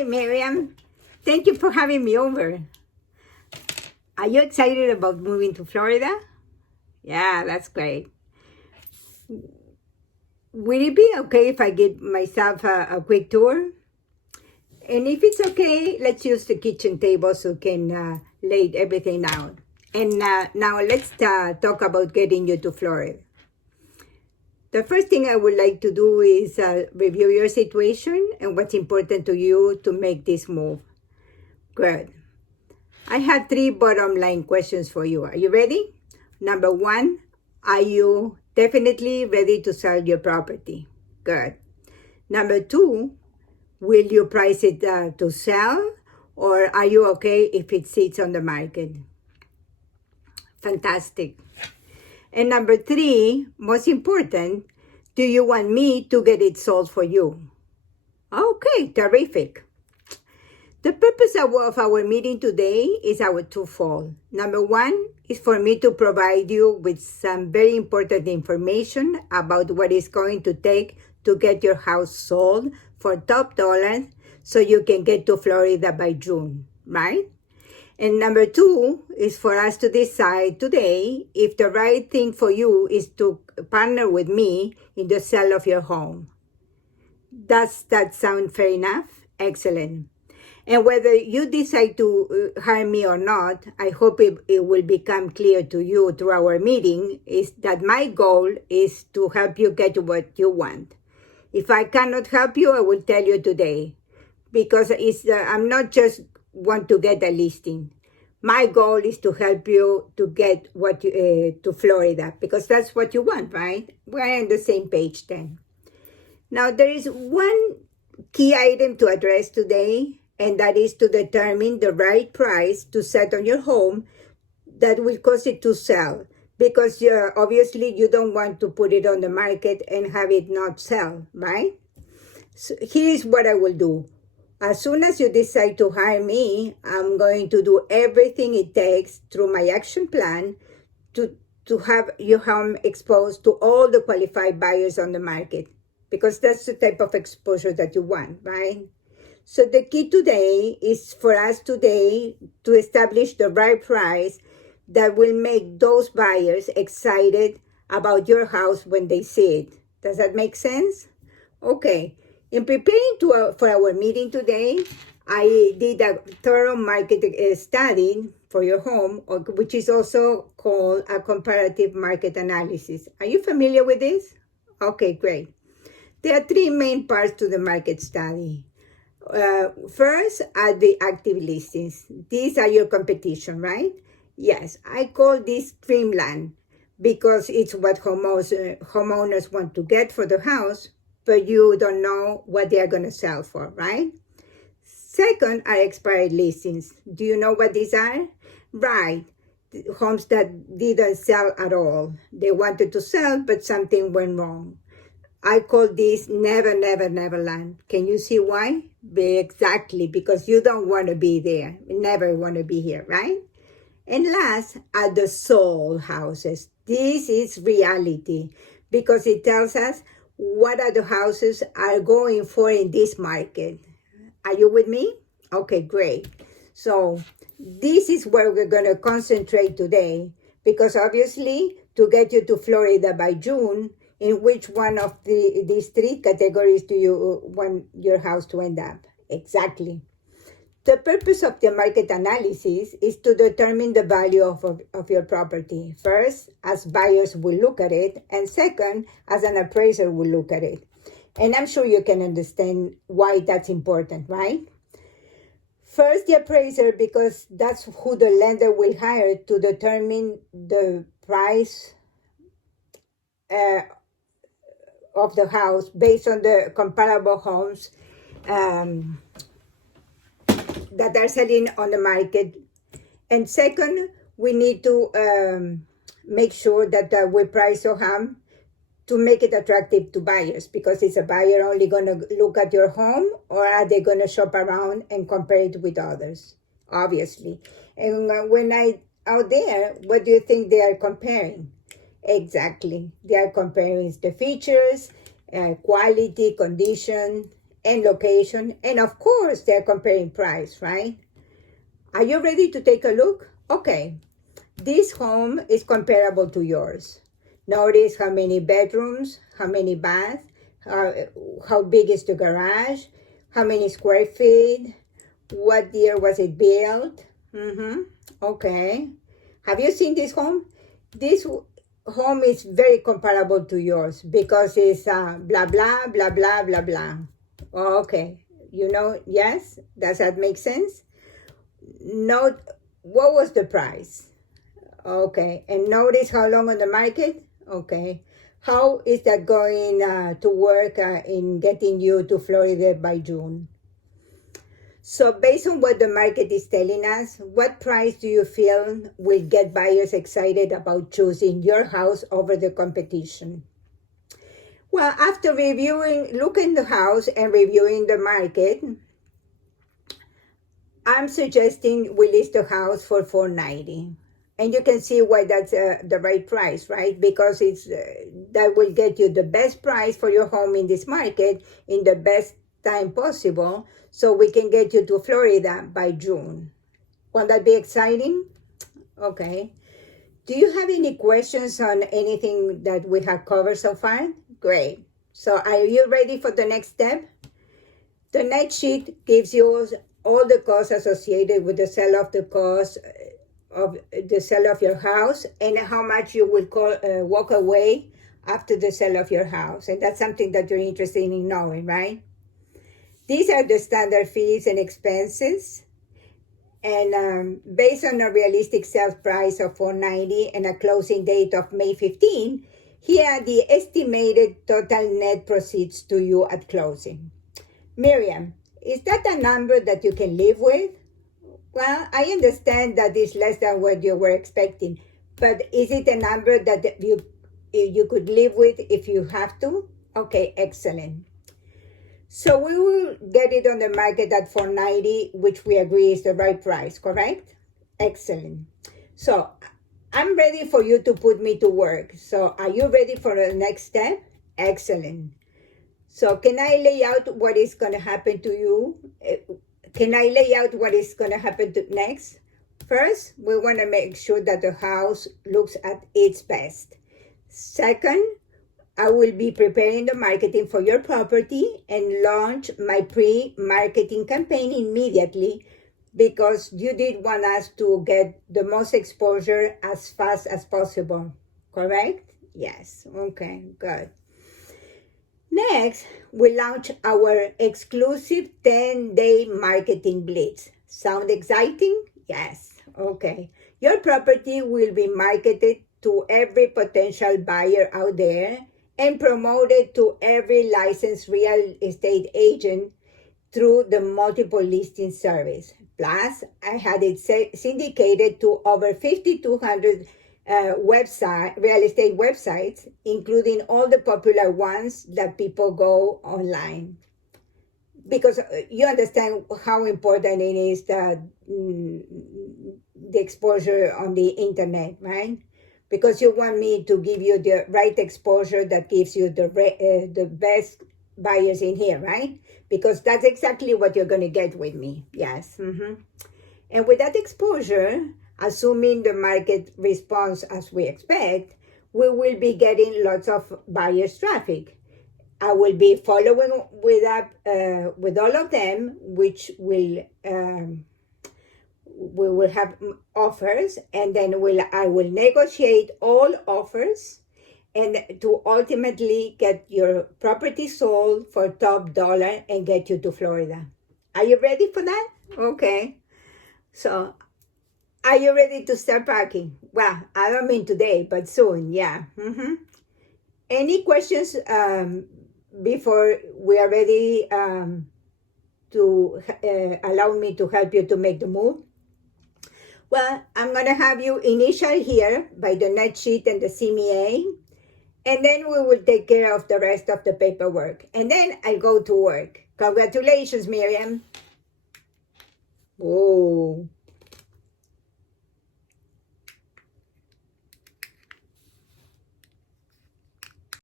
Hi, Miriam. Thank you for having me over. Are you excited about moving to Florida? Yeah, that's great. Would it be okay if I give myself a quick tour? And if it's okay, let's use the kitchen table so we can lay everything out. And now let's talk about getting you to Florida. The first thing I would like to do is review your situation and what's important to you to make this move. Good. I have 3 bottom line questions for you. Are you ready? Number 1, are you definitely ready to sell your property? Good. Number 2, will you price it to sell, or are you okay if it sits on the market? Fantastic. And number 3, most important, do you want me to get it sold for you? Okay, terrific. The purpose of our meeting today is our twofold. Number 1 is for me to provide you with some very important information about what it's going to take to get your house sold for top dollar so you can get to Florida by June, right? And number 2 is for us to decide today if the right thing for you is to partner with me in the sale of your home. Does that sound fair enough? Excellent. And whether you decide to hire me or not, I hope it will become clear to you through our meeting is that my goal is to help you get what you want. If I cannot help you, I will tell you today, because I'm not just want to get a listing. My goal is to help you to get what to Florida, because that's what you want, right? We're on the same page then. Now, there is one key item to address today, and that is to determine the right price to set on your home that will cause it to sell. Because obviously you don't want to put it on the market and have it not sell, right? So here's what I will do. As soon as you decide to hire me, I'm going to do everything it takes through my action plan to have your home exposed to all the qualified buyers on the market. Because that's the type of exposure that you want, right? So the key today is for us today to establish the right price that will make those buyers excited about your house when they see it. Does that make sense? Okay. In preparing for our meeting today, I did a thorough market study for your home, which is also called a comparative market analysis. Are you familiar with this? Okay, great. There are 3 main parts to the market study. First are the active listings. These are your competition, right? Yes, I call this dreamland because it's what homeowners want to get for the house, but you don't know what they are going to sell for, right? Second are expired listings. Do you know what these are? Right, homes that didn't sell at all. They wanted to sell, but something went wrong. I call this never, never, never land. Can you see why? Exactly, because you don't want to be there. You never want to be here, right? And last are the sold houses. This is reality because it tells us what are the houses are going for in this market. Are you with me? Okay, great. So this is where we're going to concentrate today because obviously to get you to Florida by June, in which one of these 3 categories do you want your house to end up? Exactly. The purpose of the market analysis is to determine the value of your property. First, as buyers will look at it, and second, as an appraiser will look at it. And I'm sure you can understand why that's important, right? First, the appraiser, because that's who the lender will hire to determine the price of the house based on the comparable homes that are selling on the market. And second, we need to make sure that we price your home to make it attractive to buyers, because is a buyer only going to look at your home, or are they going to shop around and compare it with others? Obviously. And when I out there, what do you think they are comparing? Exactly. They are comparing the features, quality, condition, and location, and of course, they're comparing price, right? Are you ready to take a look? Okay. This home is comparable to yours. Notice how many bedrooms, how many baths, how big is the garage, how many square feet, what year was it built. Okay. Have you seen this home? This home is very comparable to yours because it's blah, blah, blah, blah, blah, blah. Okay. You know, yes? Does that make sense? Note, what was the price? Okay, and notice how long on the market? Okay. How is that going to work in getting you to Florida by June? So based on what the market is telling us, what price do you feel will get buyers excited about choosing your house over the competition? Well, after looking the house and reviewing the market, I'm suggesting we list the house for $490. And you can see why that's the right price, right? Because it's that will get you the best price for your home in this market in the best time possible, so we can get you to Florida by June. Won't that be exciting? Okay. Do you have any questions on anything that we have covered so far? Great. So are you ready for the next step? The next sheet gives you all the costs associated with the sale of your house and how much you will walk away after the sale of your house. And that's something that you're interested in knowing, right? These are the standard fees and expenses. And based on a realistic sales price of $490 and a closing date of May 15, here are the estimated total net proceeds to you at closing. Miriam, is that a number that you can live with? Well, I understand that it's less than what you were expecting, but is it a number that you could live with if you have to? Okay, excellent. So we will get it on the market at $490, which we agree is the right price, correct? Excellent. So I'm ready for you to put me to work. So are you ready for the next step? Excellent. So can I lay out what is going to happen to you? Can I lay out what is going to happen next? First, we want to make sure that the house looks at its best. Second, I will be preparing the marketing for your property and launch my pre-marketing campaign immediately because you did want us to get the most exposure as fast as possible. Correct? Yes. Okay, good. Next, we launch our exclusive 10-day marketing blitz. Sound exciting? Yes. Okay. Your property will be marketed to every potential buyer out there and promoted to every licensed real estate agent through the multiple listing service. Plus, I had it syndicated to over 5,200 real estate websites, including all the popular ones that people go online. Because you understand how important it is the exposure on the internet, right? Because you want me to give you the right exposure that gives you the best buyers in here, right? Because that's exactly what you're going to get with me. Yes. And with that exposure, assuming the market responds as we expect, we will be getting lots of buyers traffic. I will be following with all of them, which we will have offers, and then I will negotiate all offers and to ultimately get your property sold for top dollar and get you to Florida. Are you ready for that? Okay. So are you ready to start packing? Well, I don't mean today, but soon, yeah. Any questions before we are ready to allow me to help you to make the move? Well, I'm going to have you initial here by the net sheet and the CMA, and then we will take care of the rest of the paperwork. And then I go to work. Congratulations, Miriam. Whoa.